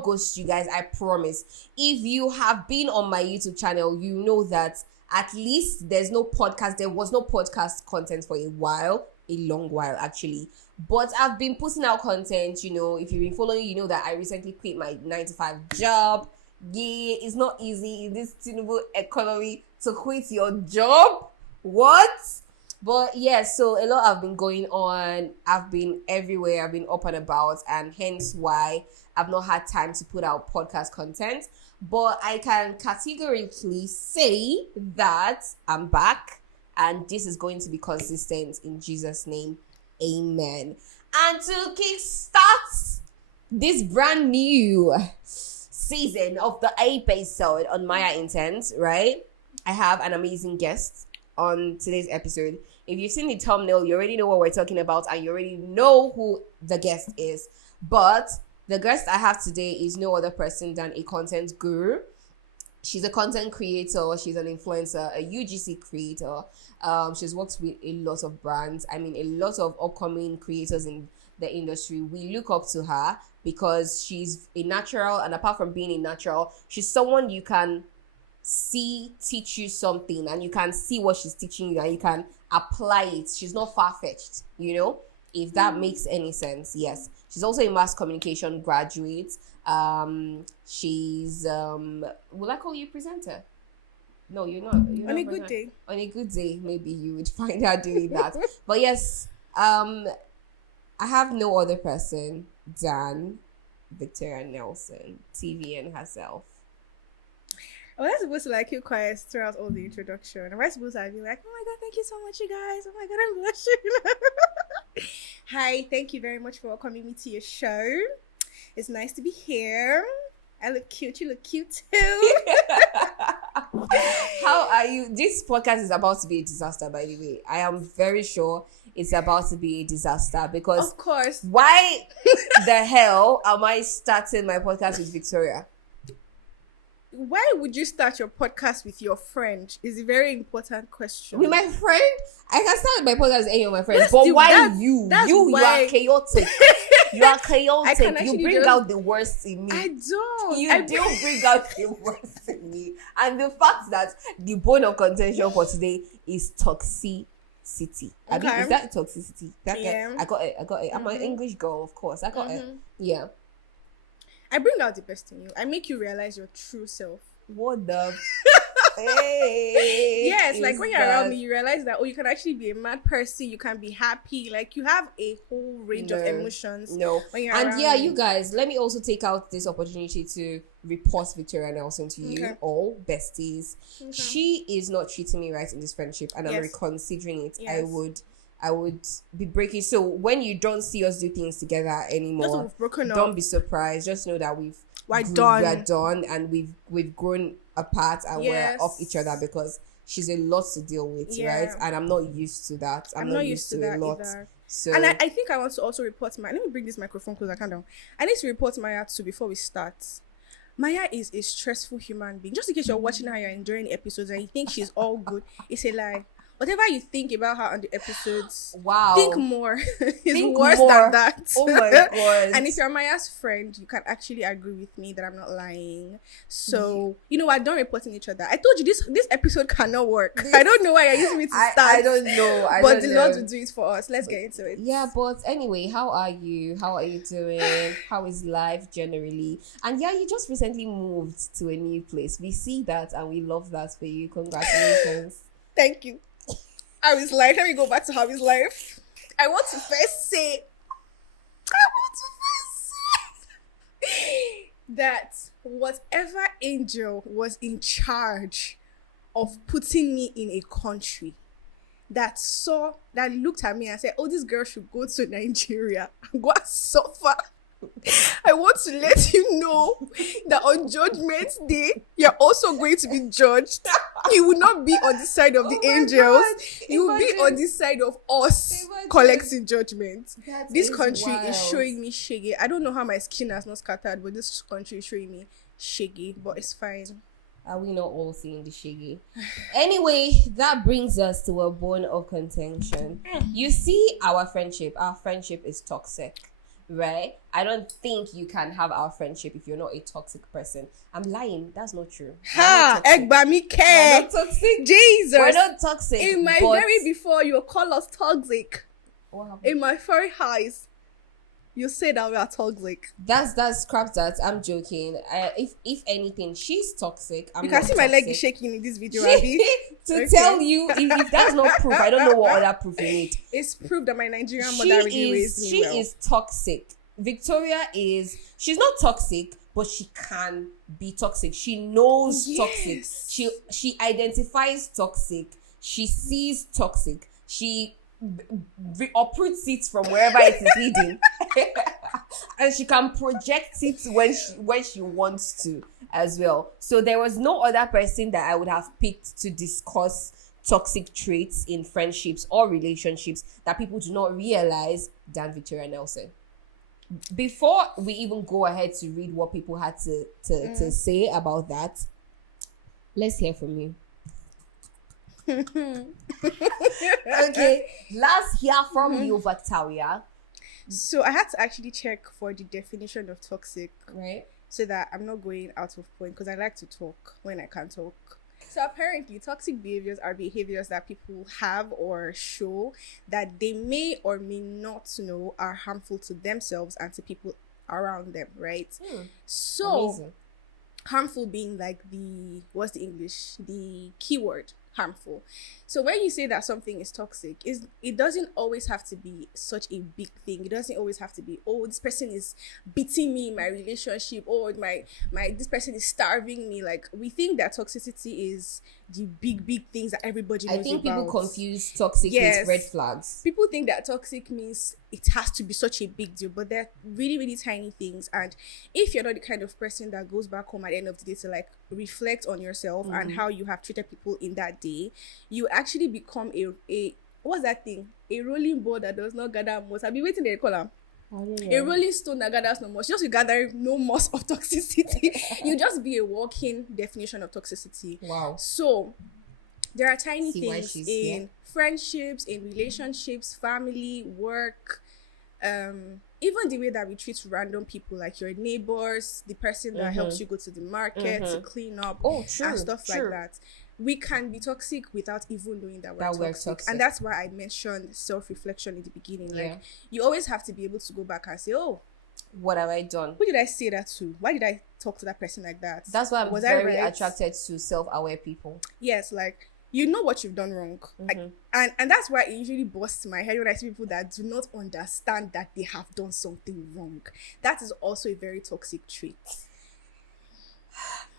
not ghost you guys, I promise. If you have been on my YouTube channel, you know that at least there was no podcast content for a long while actually. But I've been putting out content, you know. If you've been following, you know that I recently quit my 9-to-5 job. Yeah, it's not easy in this sustainable economy to quit your job. What? But yeah, so a lot have been going on. I've been everywhere. I've been up and about, and hence why I've not had time to put out podcast content. But I can categorically say that I'm back, and this is going to be consistent in Jesus' name. Amen. And to kickstart this brand new season of the episode on Maya Intent, right? I have an amazing guest on today's episode. If you've seen the thumbnail, you already know what we're talking about, and you already know who the guest is. But the guest I have today is no other person than a content guru. She's a content creator. She's an influencer, a UGC creator. She's worked with a lot of brands. I mean, a lot of upcoming creators in the industry. We look up to her because she's a natural, and apart from being a natural, she's someone you can see teach you something, and you can see what she's teaching you, and you can apply it. She's not far-fetched, you know, if that makes any sense. Yes, she's also a mass communication graduate. She's will I call you presenter? No, you're not. On a good day. On a good day, maybe you would find her doing that. But yes, I have no other person than Victoria Nelson, TVN herself. Am I supposed to keep quiet throughout all the introduction? Am I supposed to be like, oh my God, thank you so much, you guys. Oh my God, I'm blushing. Hi, thank you very much for welcoming me to your show. It's nice to be here. I look cute. You look cute too. How are you? This podcast is about to be a disaster, by the way. I am very sure it's about to be a disaster because, of course, why the hell am I starting my podcast with Victoria? Why would you start your podcast with your friend? Is a very important question. With my friend? I can start my podcast with any of my friends. But why you? You are chaotic. You are chaotic. You bring out the worst in me. I don't. You do bring out the worst in me. And the fact that the bone of contention for today is toxicity. Okay. I mean, is that toxicity? Yeah. I got it. I'm an English girl, of course. I got it. Yeah. I bring out the best in you. I make you realize your true self. What the? Hey, yes, like when you're around me, you realize that, you can actually be a mad person. You can be happy. Like, you have a whole range of emotions. No. When you're and yeah, me. you guys, let me also take out this opportunity to report Victoria Nelson to you all, besties. Okay. She is not treating me right in this friendship, and I'm reconsidering it. Yes. I would be breaking. So when you don't see us do things together anymore, don't be surprised. Just know that we're done, and we've grown apart, and we're off each other because she's a lot to deal with, right? And I'm not used to that. I'm not used to that a lot. Either. So, and I think I want to also report Maya. Let me bring this microphone closer. Calm down. I need to report Maya too before we start. Maya is a stressful human being. Just in case you're watching her, you're enjoying the episodes, and you think she's all good, it's a lie. Whatever you think about her on the episodes, think more. It's worse than that. Oh my God. And if you're Maya's friend, you can actually agree with me that I'm not lying. So, you know what? Don't reporting each other. I told you this episode cannot work. I don't know why you're using me to start. I don't know. But the Lord will do it for us. Let's get into it. Yeah, but anyway, how are you? How are you doing? How is life generally? And yeah, you just recently moved to a new place. We see that and we love that for you. Congratulations. Thank you. How is life? Let me go back to how is life. I want to first say that whatever angel was in charge of putting me in a country that looked at me and said, oh, this girl should go to Nigeria and go and suffer. I want to let you know that on Judgment Day, you're also going to be judged. You will not be on the side of the angels. You will be on the side of us collecting judgment. This country is showing me shaggy. I don't know how my skin has not scattered, but this country is showing me shaggy, but it's fine. Are we not all seeing the shaggy? Anyway, that brings us to a bone of contention. You see, our friendship is toxic. right? I don't think you can have our friendship if you're not a toxic person. I'm lying. That's not true. Ha! Egbami We're not care. toxic. Jesus. We're not toxic. In my but very before, you call us toxic. what happened? In my very highs, you say that we are toxic. That's scrap that. I'm joking. If anything, she's toxic. I'm You can not see my leg toxic. is shaking in this video, Abby. To Okay. tell you, if that's not proof, I don't know what other proof you need. It's proof that my Nigerian mother really raised me She well. is toxic. Victoria is, she's not toxic, but she can be toxic. She knows toxic. Yes. She identifies toxic. She sees toxic. She uproots it from wherever it is leading. And she can project it when she wants to as well. So there was no other person that I would have picked to discuss toxic traits in friendships or relationships that people do not realize than Victoria Nelson. Before we even go ahead to read what people had to say about that, let's hear from you. Okay, let's hear from you, Victoria. So I had to actually check for the definition of toxic, Right? so that I'm not going out of point, because I like to talk when I can talk. So apparently, toxic behaviors are behaviors that people have or show that they may or may not know are harmful to themselves and to people around them, right? So Amazing. harmful being like what's the English? The keyword harmful. So when you say that something is toxic, it doesn't always have to be such a big thing. It doesn't always have to be, oh, this person is beating me in my relationship, or my this person is starving me. Like, we think that toxicity is the big things that everybody knows I think about. people confuse toxic Yes. with red flags. People think that toxic means it has to be such a big deal, but they're really, really tiny things. And if you're not the kind of person that goes back home at the end of the day to like reflect on yourself and how you have treated people in that day, you actually become a what's that thing? A rolling board that does not gather moss. I'll be waiting there, call them. A rolling stone that gathers no moss. Just will gather no moss of toxicity. You just be a walking definition of toxicity. Wow. So there are tiny See why things she's in here. friendships, in relationships, family, work, even the way that we treat random people, like your neighbors, the person that helps you go to the market to clean up, Oh, true, and stuff true. like that. We can be toxic without even knowing that we're We're toxic. toxic. And that's why I mentioned self-reflection in the beginning. Yeah. Like, you always have to be able to go back and say, oh, What have I done? who did I say that to? Why did I talk to that person like that? That's why I'm Was I very right? attracted to self-aware people. Yes, like, you know what you've done wrong. Like, and that's why it usually busts my head when I see people that do not understand that they have done something wrong. That is also a very toxic trait.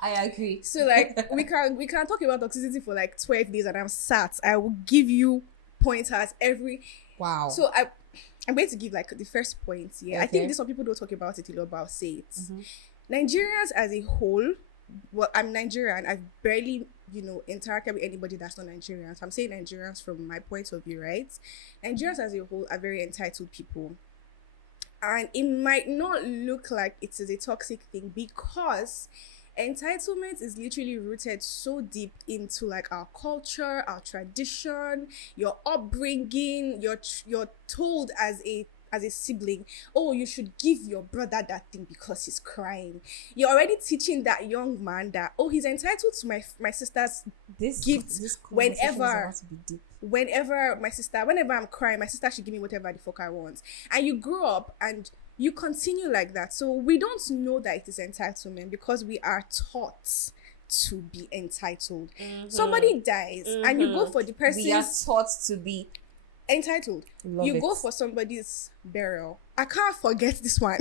I agree. So like we can talk about toxicity for like 12 days and I'm sat. I will give you pointers every. Wow. So I'm going to give like the first point. Yeah, I Okay. think some people don't talk about it a lot, but I'll say it. Nigerians as a whole, well, I'm Nigerian. I've barely, interacted with anybody that's not Nigerian. So I'm saying Nigerians from my point of view, right? Nigerians as a whole are very entitled people. And it might not look like it is a toxic thing because entitlement is literally rooted so deep into like our culture, our tradition, your upbringing. You're told as a sibling, oh, you should give your brother that thing because he's crying. You're already teaching that young man that, oh, he's entitled to my sister's gift this conversation is whenever about to be deep. whenever I'm crying, my sister should give me whatever the fuck I want. And you grow up and you continue like that. So we don't know that it is entitlement because we are taught to be entitled. Somebody dies and you go for the person's We are taught to be entitled. Love You it. go for somebody's burial. I can't forget this one.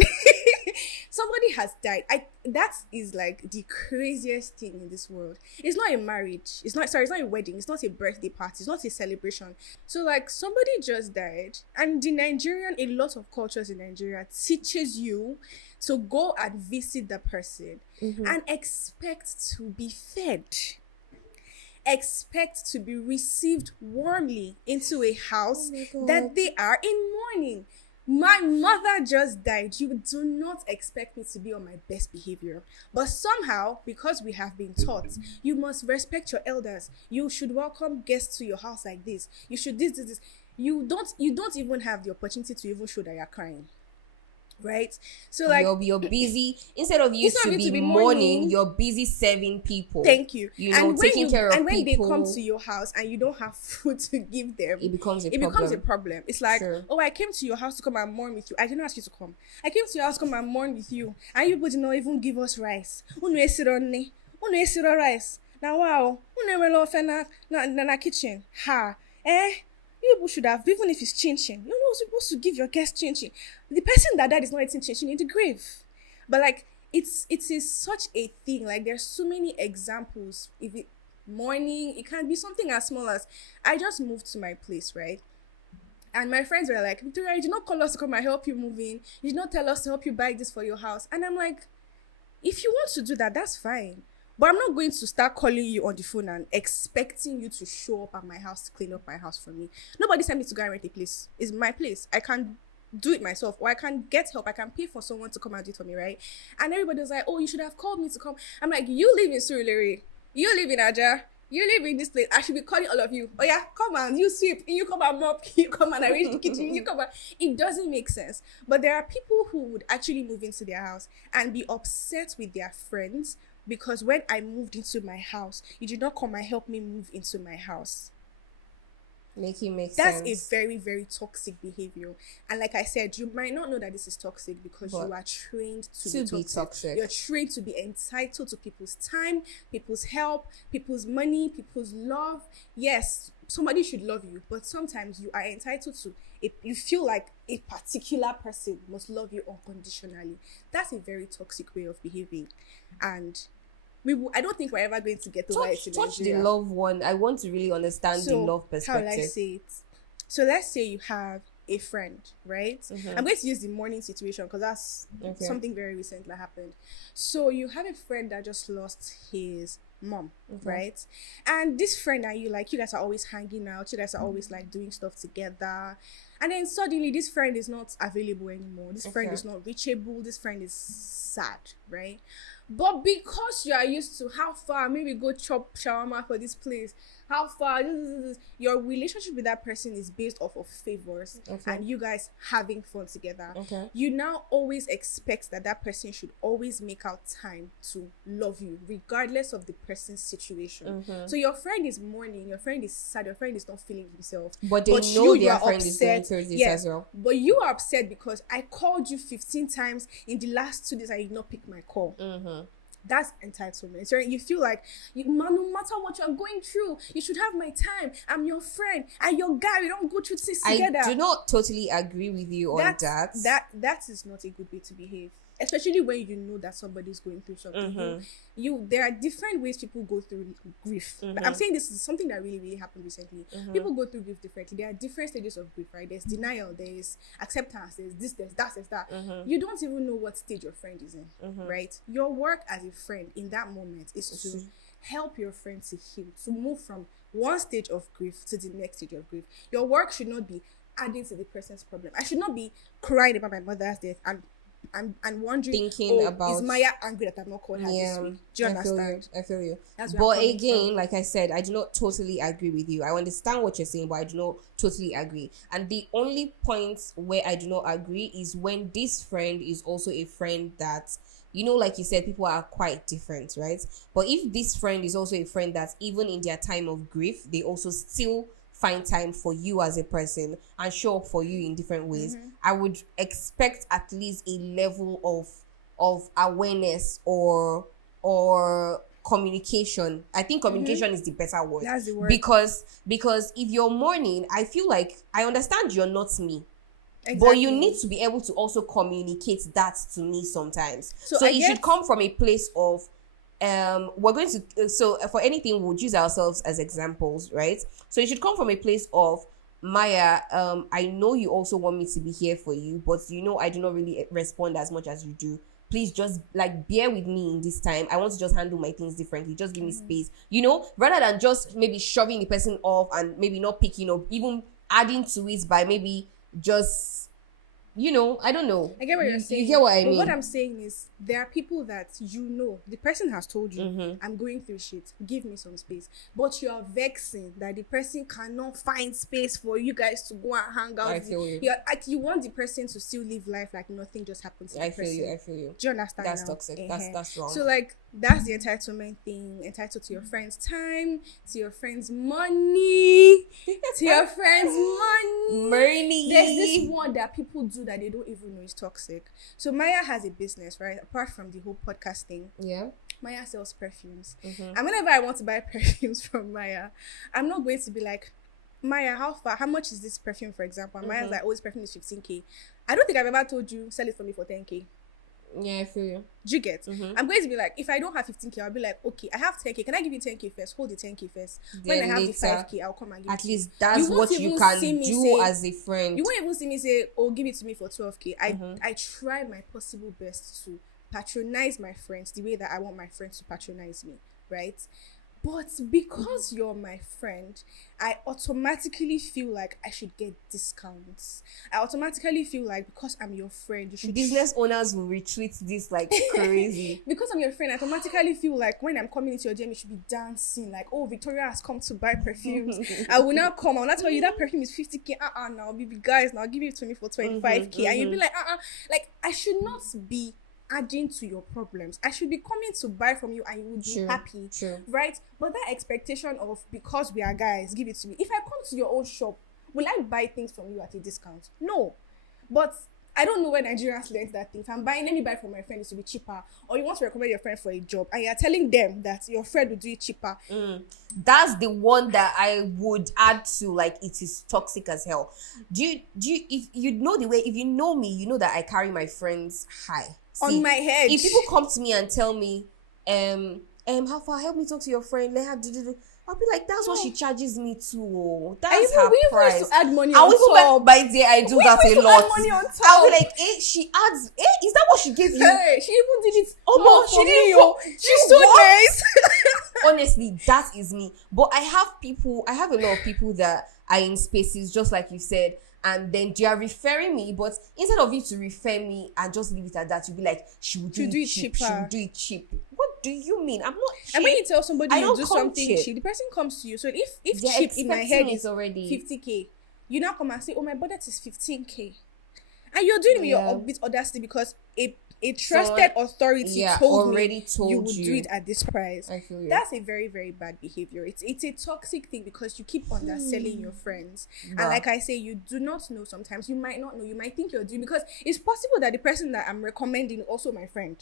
Somebody has died. That is like the craziest thing in this world. It's not a marriage. It's not a wedding. It's not a birthday party. It's not a celebration. So like somebody just died, and a lot of cultures in Nigeria teaches you to go and visit the person and expect to be fed. Expect to be received warmly into a house that they are in mourning. My mother just died. You do not expect me to be on my best behavior. But somehow, because we have been taught, you must respect your elders. You should welcome guests to your house like this. You should this. You don't even have the opportunity to even show that you're crying. right? So like, you're busy, instead of you to be mourning, you're busy serving people. thank you. You know, taking care of when people. they come to your house and you don't have food to give them, It becomes a problem. It's like, Sure. oh, I came to your house to come and mourn with you. I didn't ask you to come. I came to your house to come and mourn with you, and you people did not even give us rice. Unu esiro rice. Now wow, na kitchen. Ha. You people should have, even if it's chin chin, you're not supposed to give your guests chin chin. The person that died is not eating chin chin in the grave. But like, it is such a thing. Like, there's so many examples. If it morning, it can be something as small as, I just moved to my place, right? And my friends were like, Victoria, you did not call us to come and help you move in. You did not tell us to help you buy this for your house. And I'm like, if you want to do that, that's fine. But I'm not going to start calling you on the phone and expecting you to show up at my house to clean up my house for me. Nobody sent me to go and rent a place. It's my place. I can do it myself, or I can get help. I can pay for someone to come and do it for me, right? And everybody was like, oh, you should have called me to come. I'm like, you live in Surulere. You live in Aja. You live in this place. I should be calling all of you. Oh yeah, come on, you sweep, you come and mop, you come and arrange the kitchen, you come and... It doesn't make sense. But there are people who would actually move into their house and be upset with their friends because when I moved into my house, you did not come and help me move into my house. Making makes That's sense. a very, very toxic behavior. And like I said, you might not know that this is toxic because you are trained to be toxic. You're trained to be entitled to people's time, people's help, people's money, people's love. Yes, somebody should love you, but sometimes you are entitled to it. You feel like a particular person must love you unconditionally. That's a very toxic way of behaving. And I don't think we're ever going to get over it in touch Nigeria. the love one. I want to really understand the love perspective. How will I say it? So let's say you have a friend, right? Mm-hmm. I'm going to use the morning situation because that's something very recent that happened. So you have a friend that just lost his mom, right? And this friend and you guys are always hanging out. You guys are always like doing stuff together. And then suddenly this friend is not available anymore. This friend is not reachable. This friend is sad, right? But because you are used to how far, maybe go chop shawarma for this place, how far, your relationship with that person is based off of favors and you guys having fun together. You now always expect that person should always make out time to love you, regardless of the person's situation. So your friend is mourning, your friend is sad, your friend is not feeling himself. But they know their friend is going through this as well. But you are upset because I called you 15 times in the last 2 days and you did not pick my call. That's entitlement. So you feel like, no matter what you're going through, you should have my time. I'm your friend and your guy. We don't go through this together. I do not totally agree with you on that. That is not a good way to behave. Especially when you know that somebody's going through something. There are different ways people go through grief. But I'm saying this is something that really, really happened recently. People go through grief differently. There are different stages of grief, right? There's denial, there's acceptance, there's this, there's that. You don't even know what stage your friend is in, right? Your work as a friend in that moment is to help your friend to heal, to move from one stage of grief to the next stage of grief. Your work should not be adding to the person's problem. I should not be crying about my mother's death and wondering, about, is Maya angry that I've not called her this week? Do you understand? I feel you. But again, like I said, I do not totally agree with you. I understand what you're saying, but I do not totally agree. And the only point where I do not agree is when this friend is also a friend that, like you said, people are quite different, right? But if this friend is also a friend that even in their time of grief, they also still find time for you as a person and show up for you in different ways, I would expect at least a level of awareness or communication. I think communication is the better word. That's the word. Because if you're mourning, I feel like I understand you're not me. Exactly. But you need to be able to also communicate that to me sometimes. So it should come from a place of we're going to, so for anything we'll use ourselves as examples, right? So it should come from a place of, Maya, I know you also want me to be here for you, but I do not really respond as much as you do. Please just bear with me in this time. I want to just handle my things differently. Just give me space, rather than just maybe shoving the person off and maybe not picking up, even adding to it by maybe just I don't know. I get what you're saying. You get what I But mean? what I'm saying is, there are people that the person has told you, Mm-hmm. I'm going through shit, give me some space. But you are vexing that the person cannot find space for you guys to go and hang out. I feel you. You want the person to still live life like nothing just happened to the person. I feel you. Do you understand? That's now? toxic. Uh-huh. That's wrong. So like that's the entitlement thing. Entitled to your friend's time, to your friend's money, to your friend's money. There's this one that people do that they don't even know is toxic. So Maya has a business, right? Apart from the whole podcast thing. Yeah. Maya sells perfumes. Mm-hmm. And whenever I want to buy perfumes from Maya, I'm not going to be like, Maya, how much is this perfume, for example? And Maya's like, oh, this perfume is 15K. I don't think I've ever told you, sell it for me for 10K. Yeah, I feel you. Do you get? Mm-hmm. I'm going to be like, if I don't have 15K, I'll be like, okay, I have 10K. Can I give you 10K first? Hold the 10K first. Then When I have later, the 5K, I'll come and give it at to least you. that's You won't what you even can see me do say- as a friend. You won't even see me say, oh, give it to me for 12K. Mm-hmm. I try my possible best to patronize my friends the way that I want my friends to patronize me, right? But because you're my friend, I automatically feel like I should get discounts. I automatically feel like because I'm your friend, you should Business owners will retweet this like crazy. because I'm your friend, I automatically feel like when I'm coming into your gym, you should be dancing like, oh, Victoria has come to buy perfumes. I will now come. I will not tell you that perfume is 50K. Now, baby guys, now I'll give you 20 for 25K. And you'll be like, like I should not be adding to your problems. I should be coming to buy from you and you would be happy. True. Right? But that expectation of because we are guys, give it to me. If I come to your own shop, will I buy things from you at a discount? No. But I don't know where Nigerians learned that thing. If I'm buying, let me buy from my friend, it will be cheaper. Or you want to recommend your friend for a job and you're telling them that your friend will do it cheaper. That's the one that I would add to, like, it is toxic as hell. Do you if you know the way, if you know me, you know that I carry my friends high. On my head. If people come to me and tell me, how far, help me talk to your friend, let her do. I'll be like, that's what she charges me to. That's her price. Used to add money I on will top. by day I do that used a to lot. add money on top. I'll be like, she adds. Is that what she gave you? Hey, she even did it. Oh, She didn't. me. She's so nice. Honestly, that is me. But I have a lot of people that are in spaces just like you said, and then they are referring me, but instead of you to refer me and just leave it at that, you'll be like, she will do it cheap. She will do it cheap. What do you mean? I'm not cheap. And when you tell somebody you do something cheap. cheap, the person comes to you. So if They're cheap in my head expecting is it already 50K, you now come and say, oh, my budget is 15K. And you're doing it with your upbeat audacity because a trusted authority told you would do it at this price. I feel you. That's a very, very bad behavior. It's a toxic thing because you keep underselling your friends. Nah. And like I say, you do not know sometimes. You might not know. You might think you're doing, because it's possible that the person that I'm recommending is also my friend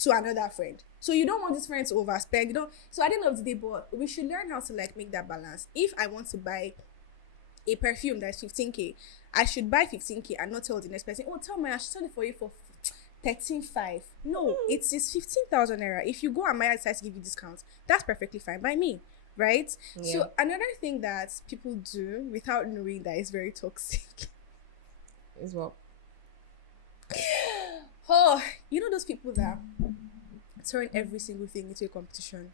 to another friend. So you don't want this friend to overspend. You don't. So at the end of the day, but we should learn how to like make that balance. If I want to buy a perfume that's 15K, I should buy 15K and not tell the next person, oh, tell me I should sell it for you for 13.5. No, it's 15,000 naira. If you go and Maya decides to give you discounts, that's perfectly fine by me, right? Yeah. So another thing that people do without knowing that is very toxic is what? Oh, you know those people that turn every single thing into a competition.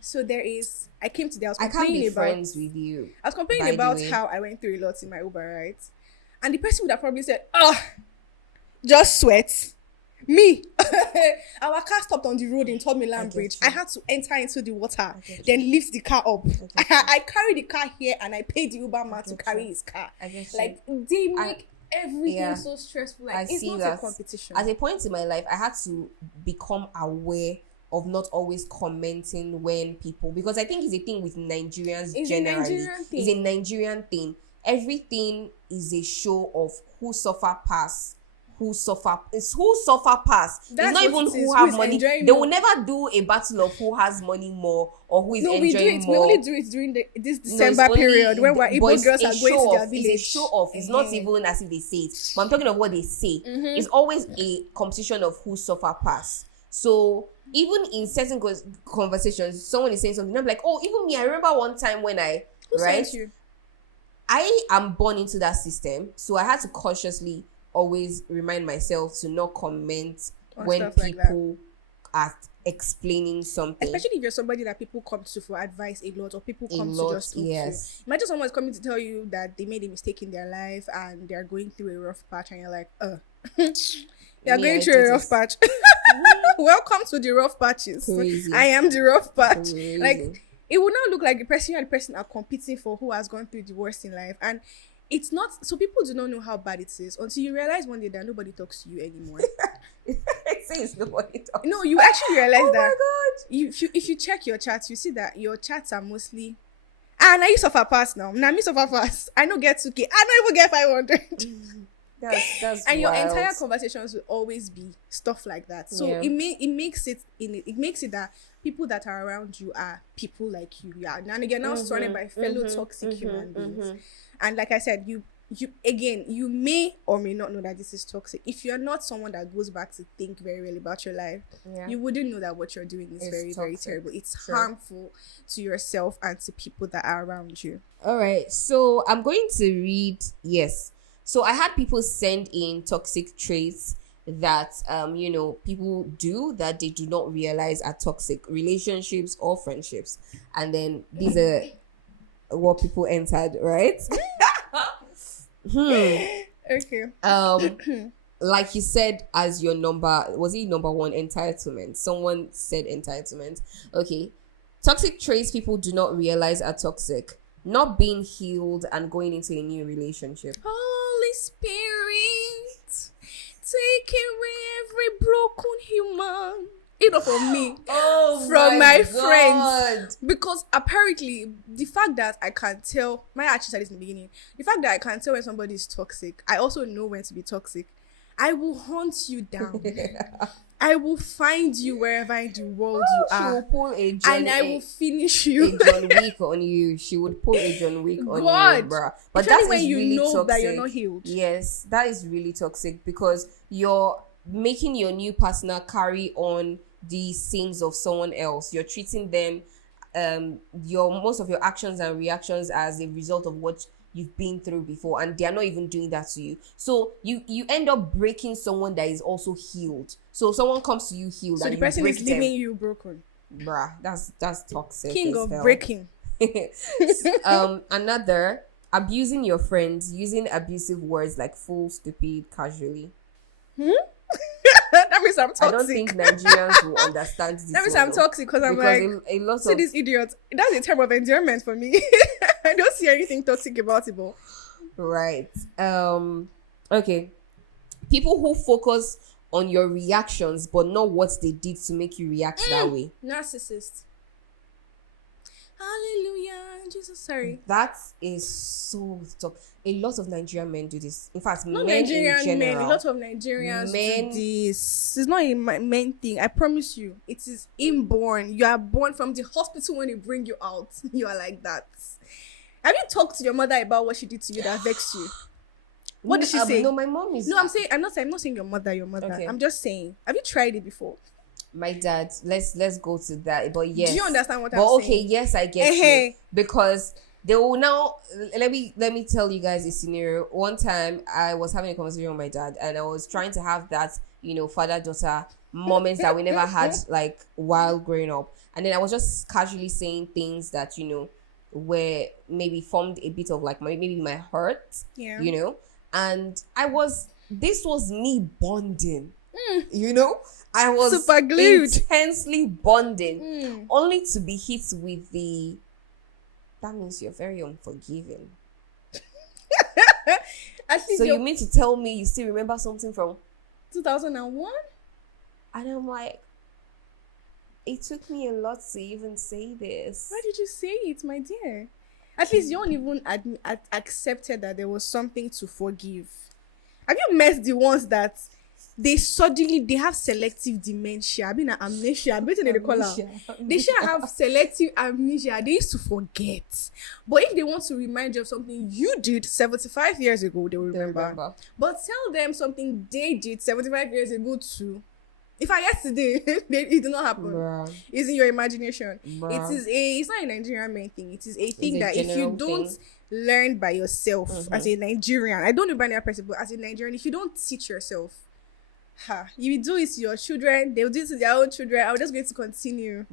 So I came today, I can't be friends with you. I was complaining about how I went through a lot in my Uber, right? And the person would have probably said, just sweat. Me. Our car stopped on the road in Third Milan Bridge. I had to enter into the water, then lift the car up. I carried the car here and I paid the Uber man to carry his car. Like, they make everything so stressful. Like, it's not a competition. At a point in my life, I had to become aware of not always commenting when people, because I think it's a thing with Nigerians generally. It's a Nigerian thing. Everything is a show of who suffer pass. It's who suffer pass. It's not even who have money. They will never do a battle of who has money more or who is enjoying more. We only do it during this December period when we're Igbo girls are going to their village. It's a show off. It's not even as if they say it. But I'm talking of what they say. It's always a competition of who suffer pass. So even in certain conversations, someone is saying something, I'm like, oh, even me, I remember one time when Who sent you? I am born into that system, so I had to consciously always remind myself to not comment when people at explaining something. Especially if you're somebody that people come to for advice a lot, or people A come lot, to just talk yes. to. Imagine someone's coming to tell you that they made a mistake in their life and they're going through a rough patch, and you're like, you're going I through did a rough this. patch. Welcome to the rough patches. Crazy. I am the rough patch. Crazy. Like, it will not look like the person and the person are competing for who has gone through the worst in life. And it's not, so people do not know how bad it is until you realize one day that nobody talks to you anymore. It says nobody talks. No, you actually realize Oh that. my god. If you check your chats, you see that your chats are mostly, and I suffer fast now. Now me suffer fast. I don't get 2K. I don't even get 500. That's And your wild. entire conversations will always be stuff like that. So Yeah. it makes it that people that are around you are people like you. Yeah. And you're now surrounded by fellow toxic human beings. And like I said, you may or may not know that this is toxic. If you're not someone that goes back to think very well about your life, Yeah. you wouldn't know that what you're doing is It's very, very toxic. terrible. It's Sure. harmful to yourself and to people that are around you. All right, so I'm going to read. Yes, so I had people send in toxic traits that people do that they do not realize are toxic, relationships or friendships, and then these are what people entered, right? Okay. Like you said, as your number one, entitlement. Someone said entitlement. Okay, toxic traits people do not realize are toxic: not being healed and going into a new relationship. Holy Spirit, take away every broken human. Enough of me. Oh, From my God. friends. Because apparently, the fact that I can tell, my actually said this in the beginning, the fact that I can tell when somebody is toxic, I also know when to be toxic. I will hunt you down. I will find you wherever in the world you She will are. pull a John, And I will finish a you. John Wick on you. She would pull a John Wick on you, God. bruh. But Especially that when is you really know toxic. that you're not healed. Yes, that is really toxic because you're making your new partner carry on the sins of someone else. You're treating them, most of your actions and reactions as a result of what you've been through before, and they're not even doing that to you. So you end up breaking someone that is also healed. So someone comes to you healed, So and the person you break is leaving them. you broken. Bruh, that's toxic. King as of hell. breaking. Another, abusing your friends, using abusive words like fool, stupid, casually. That means I'm toxic. I don't think Nigerians will understand this. That means one, I'm though, toxic because I'm because like, a lot see of this idiot. That's a term of endearment for me. I don't see anything toxic about it, but right. Okay. People who focus on your reactions but not what they did to make you react that way. narcissist. Hallelujah, Jesus. Sorry. That is so tough. A lot of Nigerian men do this. In fact, Not men in Nigerian men. general. A lot of Nigerians Men- do this. It's not a main thing. I promise you. It is inborn. You are born from the hospital when they bring you out. You are like that. Have you talked to your mother about what she did to you that vexed you? What did she say? No, my mom is. No, I'm not saying your mother. Okay. I'm just saying. Have you tried it before? My dad. Let's go to that. But yes. Do you understand what I'm But saying? okay, yes, I get Eh-heh. you. Because they will now. Let me tell you guys a scenario. One time, I was having a conversation with my dad, and I was trying to have that, father-daughter moments that we never had like while growing up. And then I was just casually saying things that were maybe formed a bit of like maybe my hurt. Yeah. And this was me bonding. I was Super glued. intensely bonding, only to be hit with that means you're very unforgiving. At least So you mean to tell me you still remember something from 2001? And I'm like, it took me a lot to even say this. Why did you say it, my dear? At least you don't even accepted that there was something to forgive. Have you met the ones that they have selective dementia? I mean, amnesia. I'm waiting in the color. They should have selective amnesia. They used to forget. But if they want to remind you of something you did 75 years ago, they will remember. But tell them something they did 75 years ago too. If I yesterday, it did not happen. Bruh. It's in your imagination. Bruh. It's not a Nigerian main thing. It is a thing that if you general don't thing. learn by yourself as a Nigerian, I don't know by any person, but as a Nigerian, if you don't teach yourself You do it to your children, they'll do it to their own children. I'm just going to continue.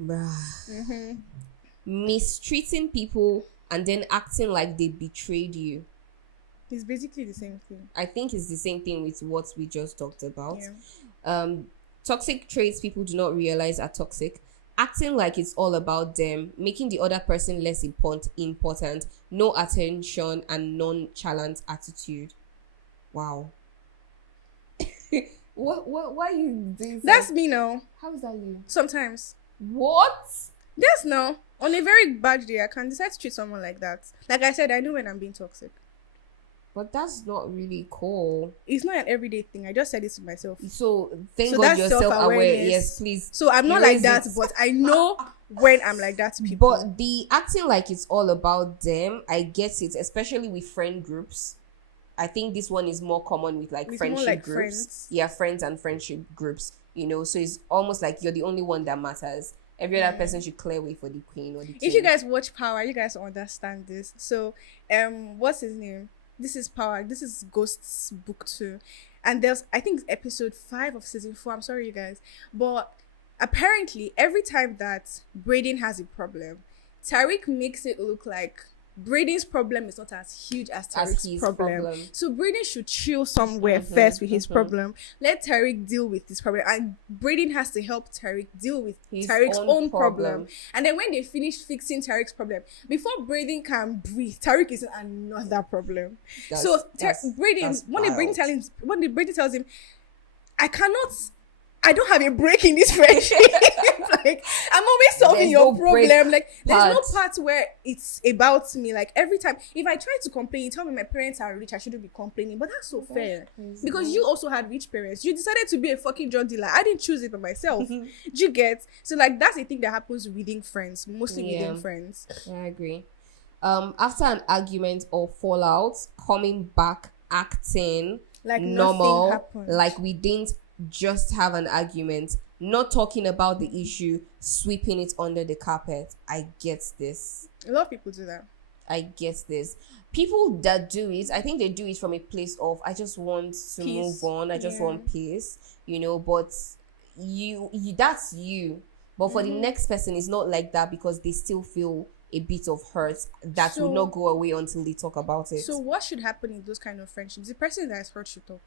Mistreating people and then acting like they betrayed you. It's basically the same thing. I think it's the same thing with what we just talked about. Yeah. Toxic traits people do not realize are toxic. Acting like it's all about them, making the other person less important, no attention, and nonchalant attitude. Wow. Why are you doing That's me now. How is that you? Sometimes. What? Yes, no. On a very bad day, I can decide to treat someone like that. Like I said, I know when I'm being toxic. But that's not really cool. It's not an everyday thing. I just said it to myself. So thank God you're self-aware. Yes, please. So I'm not like that, but I know when I'm like that to people. But the acting like it's all about them, I get it, especially with friend groups. I think this one is more common with like friendship groups. Friends. Yeah, friends and friendship groups. So it's almost like you're the only one that matters. Every other person should clear way for the queen or the king. If you guys watch Power, you guys understand this. So, what's his name? This is Power. This is Ghost's book 2. And there's, I think, episode 5 of season 4. I'm sorry, you guys. But apparently, every time that Braden has a problem, Tariq makes it look like Braden's problem is not as huge as Tariq's problem. So Braden should chill somewhere first with his problem. Let Tariq deal with this problem. And Braden has to help Tariq deal with Tariq's own problem. And then when they finish fixing Tariq's problem, before Braden can breathe, Tariq is in another problem. Braden tells him, I don't have a break in this friendship. Like, I'm always solving your problem. Like, there's no part where it's about me. Like, every time, if I try to complain, you tell me my parents are rich, I shouldn't be complaining. But that's so fair. Crazy. Because you also had rich parents. You decided to be a fucking drug dealer. I didn't choose it by myself. Do you get? So, like, that's the thing that happens within friends. Mostly within friends. I agree. After an argument or fallout, coming back, acting like normal, like we didn't just have an argument, not talking about the issue, sweeping it under the carpet. I get this. A lot of people do that. I get this. People that do it, I think they do it from a place of, I just want to move on. I just want peace, but you that's you. But for the next person, it's not like that because they still feel a bit of hurt that will not go away until they talk about it. So what should happen in those kind of friendships? The person that is hurt should talk.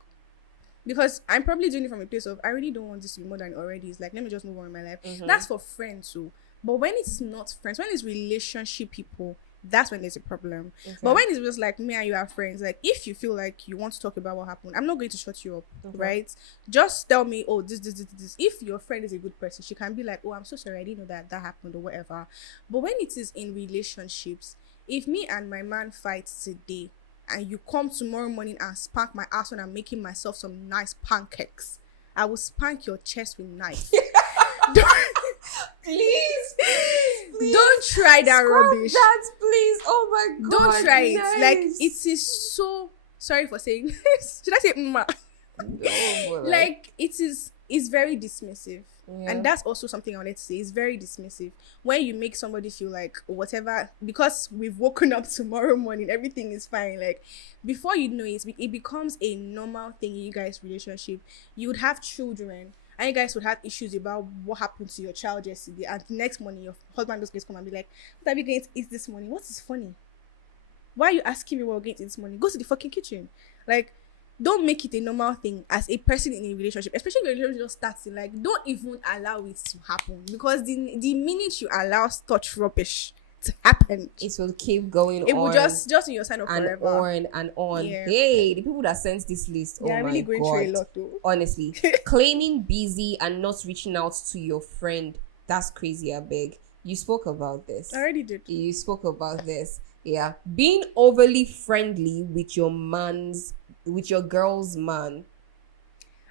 Because I'm probably doing it from a place of, I really don't want this to be more than it already is. Like, let me just move on in my life. That's for friends, so. But when it's not friends, when it's relationship people, that's when there's a problem. Okay. But when it's just like me and you are friends, like, if you feel like you want to talk about what happened, I'm not going to shut you up, right? Just tell me, oh, this. If your friend is a good person, she can be like, oh, I'm so sorry, I didn't know that happened or whatever. But when it is in relationships, if me and my man fight today, and you come tomorrow morning and spank my ass when I'm making myself some nice pancakes, I will spank your chest with knife. Please. Don't try that rubbish. That, please. Oh my God. Don't try it. Like, it is so, sorry for saying this. Should I say no, like, it's very dismissive. Yeah. And that's also something I wanted to say. It's very dismissive when you make somebody feel like whatever, because we've woken up tomorrow morning, everything is fine. Like, before you know it becomes a normal thing in you guys' relationship. You would have children and you guys would have issues about what happened to your child yesterday, and the next morning your husband just gets come and be like, what are we going to eat this morning? What is funny? Why are you asking me what we're going to eat this morning? Go to the fucking kitchen. Like, don't make it a normal thing as a person in a relationship, especially when the relationship just starting. Like, don't even allow it to happen, because the minute you allow such rubbish to happen, it will keep going on. It will just in your sign of forever. And on. Yeah. Hey, the people that sent this list, they are really going through a lot though. Honestly, claiming busy and not reaching out to your friend, that's crazy. I beg. You spoke about this. I already did. You spoke about this. Yeah, being overly friendly with your girl's man.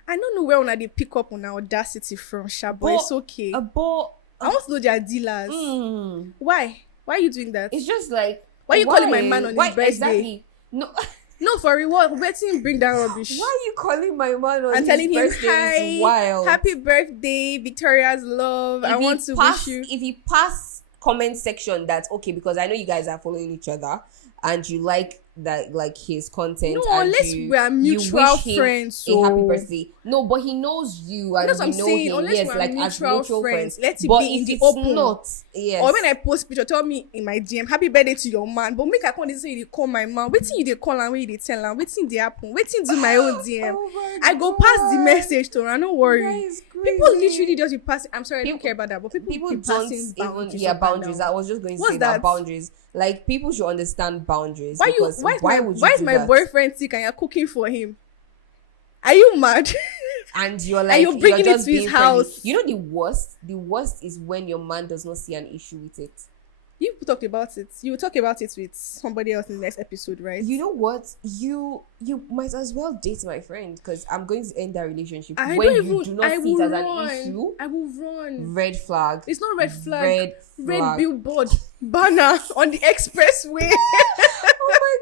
I don't know where they pick up on our audacity from, Sha, but it's okay. I want to know their dealers. Why are you doing that? It's just like, why are you calling my man on his birthday? Exactly. No, for reward. Letting bring that rubbish. Why are you calling my man on his birthday? And telling him, hi, wild. Happy birthday, Victoria's love. I want to wish you. If he pass comment section, that's okay, because I know you guys are following each other and you like that like his content. No, and unless you, we are you mutual wish him friends. a happy So birthday. No, but he knows you and that's what you I'm know saying. him. Unless Yes, we're like as mutual mutual friends, friends. let it But be in if the it's open. not, yes. Or when I post picture, tell me in my DM, happy birthday to your man. But make I come say you dey call my man. Waiting you dey call and wait you dey tell am. Waiting dey happen. Waiting do my own DM. Oh my I go pass the God. message to her. No worry. That is People crazy. literally just be passing. I'm sorry, I don't People- care about that. But people be don't passing even boundaries. yeah, boundaries. I was just going to What's say that that? boundaries. Like people should understand boundaries. Why you? Because Why would you why is do my that? boyfriend sick and you're cooking for him? Are you mad? And you're like you're bringing it just to his being friendly. house. You know the worst? The worst is when your man does not see an issue with it. You talked about it. You will talk about it with somebody else in the next episode, right? You know what? You might as well date my friend because I'm going to end that relationship I when don't you even. do not I see it will as run. an issue. I will run. Red flag. It's not red flag. Red flag. Billboard banner on the expressway. Oh my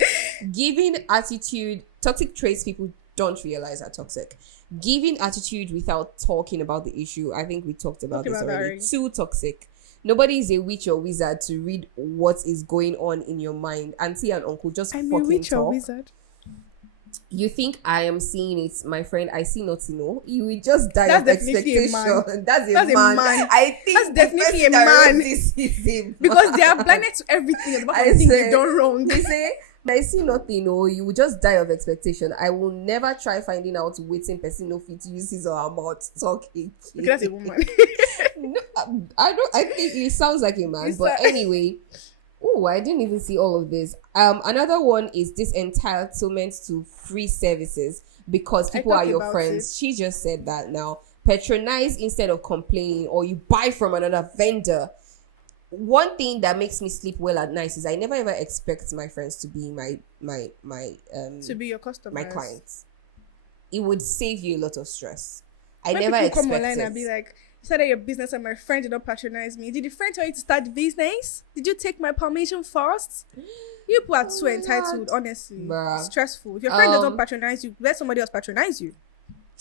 god. Giving attitude, toxic traits people don't realize are toxic. Giving attitude without talking about the issue. I think we talked about this already. Too toxic. Nobody is a witch or wizard to read what is going on in your mind. Auntie and uncle just I'm fucking a witch or talk. wizard. You think I am seeing it, my friend? I see nothing. No, you will just die That's of definitely a expectation. man. That's a That's a man. man. I think That's definitely a the person that wrote man. this is a man. Because they are blinded to everything about I something say- they've done wrong. They say, I see nothing. No, you will just die of expectation. I will never try finding out waiting person no fit use his or her mouth talking. Okay, that's a woman. No, I don't. I think it sounds like a man, It's but like- anyway. Oh, I didn't even see all of this. Another one is this entitlement to free services because people are talked your about friends. She just said that now. Patronize instead of complaining, or you buy from another vendor. One thing that makes me sleep well at night is I never ever expect my friends to be my To be your customer. my clients. It would save you a lot of stress. I When never people expect come online it. and be like, you started your business and my friend did not patronize me. Did the friend tell you to start the business? Did you take my permission first? You people are too my entitled, God. honestly. Bruh. Stressful. If your friend doesn't Um, patronize you, let somebody else patronize you.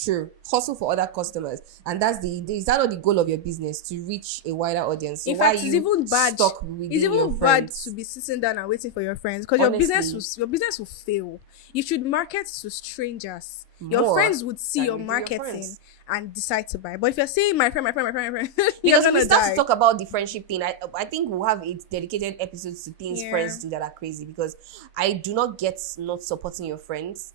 True. Hustle for other customers. And that's is that not the goal of your business? To reach a wider audience. So In why fact, are it's you even bad. stuck within It's your even bad friends? to be sitting down and waiting for your friends because your business Honestly. will fail. You should market to strangers. Your More friends would see than your you do your marketing friends. and decide to buy. But if you're saying my friend, you're Because gonna we start die. to talk about the friendship thing, I think we'll have it dedicated episodes to things Yeah. friends do that are crazy, because I do not get not supporting your friends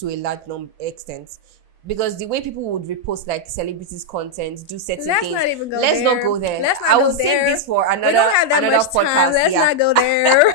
to a large extent. Because the way people would repost like celebrities' content, do certain Let's things. not even go Let's there. not go there. Let's not I go will there. save this for We another don't have that another much podcast. time. Let's yeah. not go there.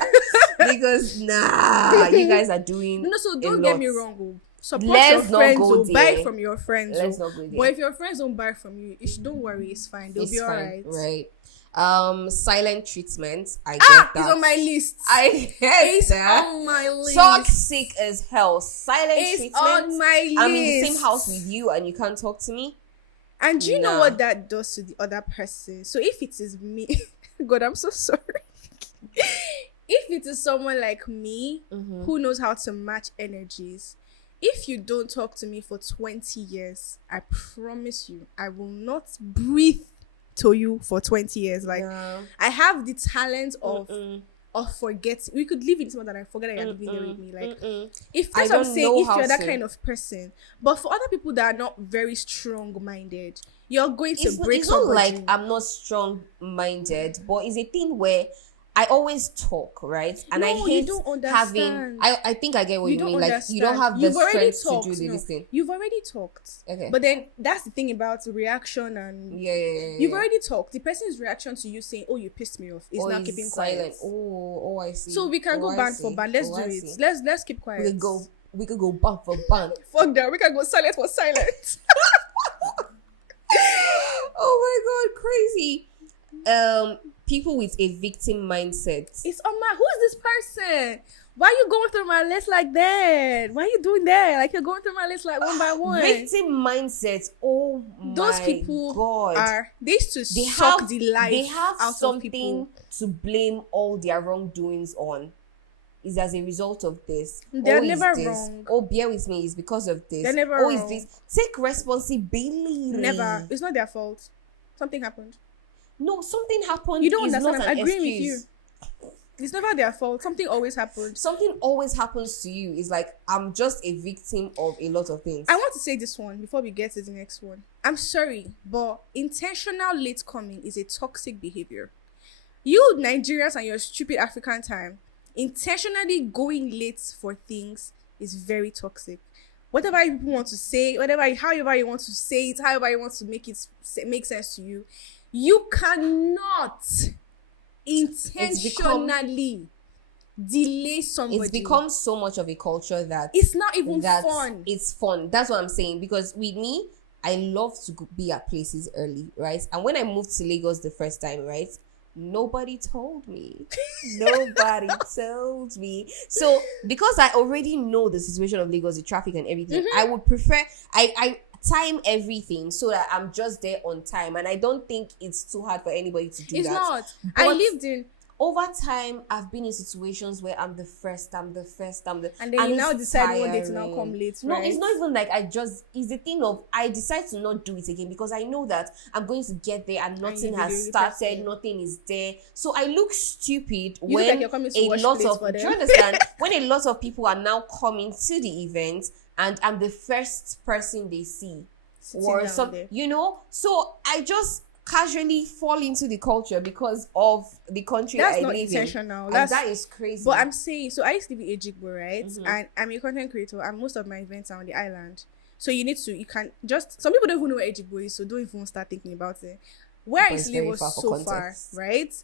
Because you guys are doing. No, so a don't get me lot. wrong. Oh. Support Let's your not friends. go Oh, buy there. from your friends. Let's Oh. not go there. But if your friends don't buy from you, don't worry. It's fine. They'll It's be fine, alright. right? Silent treatment. I get It's that. on my list. I get It's that. on my list. Toxic as hell. Silent It's treatment. on my list. I'm in the same house with you and you can't talk to me. And do you know Nah. what that does to the other person? So if it is me, God, I'm so sorry. If it is someone like me who knows how to match energies, if you don't talk to me for 20 years, I promise you, I will not breathe to you for 20 years. Like, Yeah. I have the talent of forgetting. We could live in someone that I forget that you're living there with me. Like, if I that's what I'm don't saying, know if how you're that to. kind of person, but for other people that are not very strong-minded, you're going to break It's not somebody. like I'm not strong-minded, but it's a thing where I always talk, right? And I No, you hate don't having. understand. I think I get what you don't mean. Like you don't understand. have the You've already strength talked. to do No, this thing. you've already talked. Okay. But then that's the thing about reaction and Yeah. you've already talked. The person's reaction to you saying, "Oh, you pissed me off," is now he's keeping silent. quiet. Oh, I see. So we can go I band for see. band. Let's do I it. see. Let's keep quiet. We could go band for band. Fuck that. We can go silent for silent. Oh my god, crazy. People with a victim mindset. It's on my. Who is this person? Why are you going through my list like that? Why are you doing that? Like you're going through my list like one by one. Victim mindset. Oh Those my people god. they used to They suck have the life they have out of something people. to blame all their wrongdoings on. Is as a result of this. They're It's never this. wrong. Oh, bear with me. It's because of this. They're never It's wrong. this. Take responsibility. Never. It's not their fault. Something happened. No, something happened. You don't is understand. not I'm an agreeing with you. excuse. It's never their fault. Something always happens. Something always happens to you. It's like I'm just a victim of a lot of things. I want to say this one before we get to the next one. I'm sorry, but intentional late coming is a toxic behavior. You Nigerians and your stupid African time, intentionally going late for things is very toxic. Whatever people want to say, however you want to say it, however you want to make it make sense to you, you cannot intentionally delay somebody. It's become so much of a culture that it's not even fun. It's fun. That's what I'm saying. Because with me, I love to be at places early, right? And when I moved to Lagos the first time, right, nobody told me. Nobody told me. So because I already know the situation of Lagos, the traffic and everything, I would prefer I time everything so that I'm just there on time. And I don't think it's too hard for anybody to do that. It's not. But I lived in over time, I've been in situations where I'm the first, and then you now decide one day to now come late, No, right? it's not even like it's the thing of I decide to not do it again because I know that I'm going to get there and nothing has started, nothing is there. So I look stupid when you're coming to wash lot plates of, for do them. you understand? When a lot of people are now coming to the event and I'm the first person they see. Sitting Or down something, there. you know? So I just casually fall into the culture because of the country That's I not live intentional. in. That is crazy. But I'm saying, so I used to be a Jigbo, right? And I'm a content creator, and most of my events are on the island. So you can just, some people don't even know where Jigbo is, so don't even start thinking about it. Where I used to live was so far, right?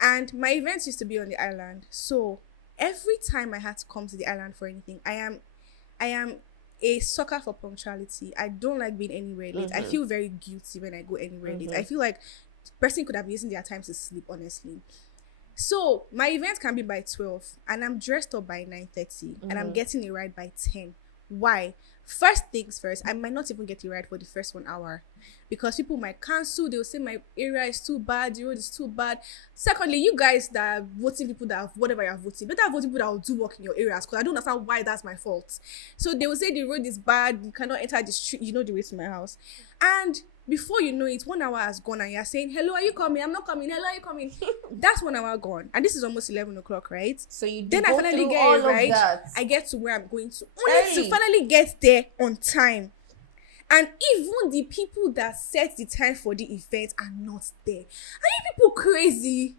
And my events used to be on the island. So every time I had to come to the island for anything, I am a sucker for punctuality. I don't like being anywhere late. I feel very guilty when I go anywhere late. I feel like the person could have been using their time to sleep, honestly. So my event can be by 12 and I'm dressed up by 9:30 and I'm getting a ride by 10. Why? First things first, I might not even get a ride for the first 1 hour because people might cancel. They'll say my area is too bad, the road is too bad. Secondly, you guys that are voting people that have whatever you're voting, better vote people that will do work in your areas because I don't understand why that's my fault. So they will say the road is bad, you cannot enter the street, you know the way to my house. And before you know it, 1 hour has gone and you're saying, hello, are you coming? I'm not coming. Hello, are you coming? That's 1 hour gone. And this is almost 11 o'clock, right? So then I finally get it right. I get to where I'm going to. Only to finally get there on time. And even the people that set the time for the event are not there. Are you people crazy?